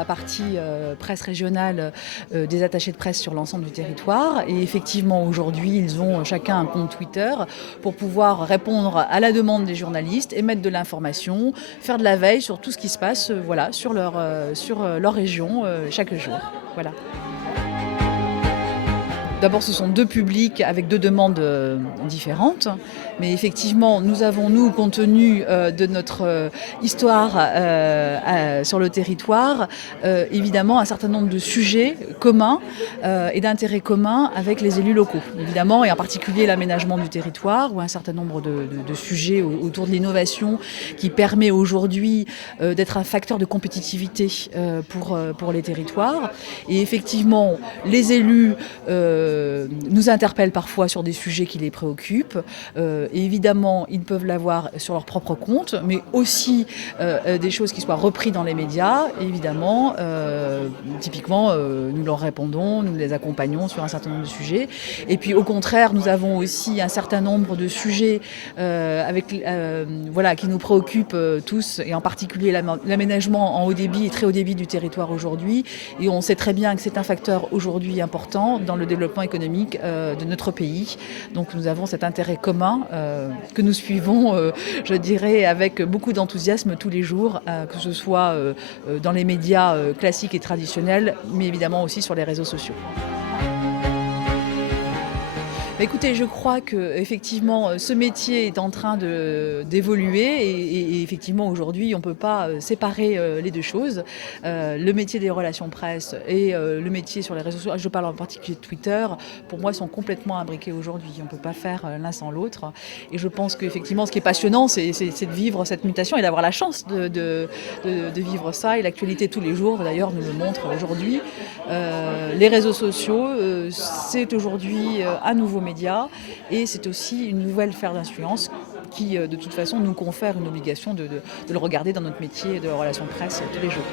la partie presse régionale des attachés de presse sur l'ensemble du territoire. Et effectivement, aujourd'hui, ils ont chacun un compte Twitter pour pouvoir répondre à la demande des journalistes, émettre de l'information, faire de la veille sur tout ce qui se passe sur leur région chaque jour. Voilà. D'abord, ce sont deux publics avec deux demandes différentes. Mais effectivement, nous avons, compte tenu de notre histoire sur le territoire, évidemment, un certain nombre de sujets communs et d'intérêts communs avec les élus locaux. Évidemment, et en particulier l'aménagement du territoire, ou un certain nombre de sujets autour de l'innovation qui permet aujourd'hui d'être un facteur de compétitivité pour les territoires. Et effectivement, les élus nous interpellent parfois sur des sujets qui les préoccupent. Et évidemment, ils peuvent l'avoir sur leur propre compte, mais aussi des choses qui soient reprises dans les médias. Et évidemment, typiquement, nous leur répondons, nous les accompagnons sur un certain nombre de sujets. Et puis au contraire, nous avons aussi un certain nombre de sujets qui nous préoccupent tous, et en particulier l'aménagement en haut débit et très haut débit du territoire aujourd'hui. Et on sait très bien que c'est un facteur aujourd'hui important dans le développement économique de notre pays. Donc nous avons cet intérêt commun que nous suivons, je dirais, avec beaucoup d'enthousiasme tous les jours, que ce soit dans les médias classiques et traditionnels, mais évidemment aussi sur les réseaux sociaux. Écoutez, je crois que effectivement, ce métier est en train d'évoluer et effectivement aujourd'hui, on ne peut pas séparer les deux choses. Le métier des relations presse et le métier sur les réseaux sociaux, je parle en particulier de Twitter, pour moi sont complètement imbriqués aujourd'hui. On ne peut pas faire l'un sans l'autre. Et je pense qu'effectivement, ce qui est passionnant, c'est de vivre cette mutation et d'avoir la chance de vivre ça. Et l'actualité tous les jours, d'ailleurs, nous le montre aujourd'hui. Les réseaux sociaux, c'est aujourd'hui un nouveau média et c'est aussi une nouvelle sphère d'influence qui, de toute façon, nous confère une obligation de le regarder dans notre métier de relations presse tous les jours.